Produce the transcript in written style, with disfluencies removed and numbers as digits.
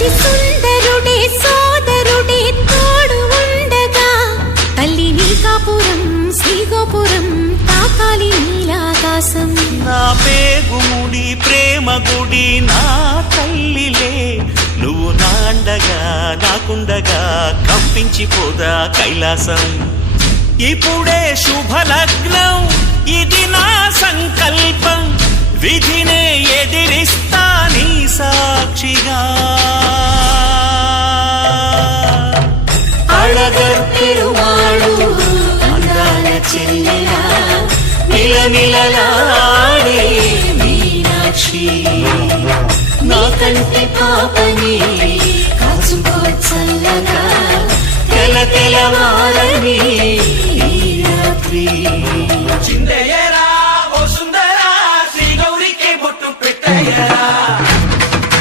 అతి సుందరుడే సోదరుడే తోడు ఉండగా తల్లి నీ కాపురం శ్రీగోపురం తాకాలి నీలాకాశం. నా పేగుముడి ప్రేమ గుడి నా తల్లిలే నువ్వు నాండగా నాకుండగా కంపించిపోదా కైలాసం. ఇప్పుడే శుభలగ్నం ఇది నా సంకల్పం విధినే ఎదిరిస్తా నీ సాక్షిగా. అళగర్ పెరుమాళు అందాల చెల్లెలా నిలనిలలాడే మీనాక్షి నా కంటి పాపని కాచుకో చల్లగా తెల తెలవారని ఈ రాత్రి. చిందయ్యరా ఓ సుందరా శ్రీ గౌరికి బొట్టు పెట్టయ్యరా.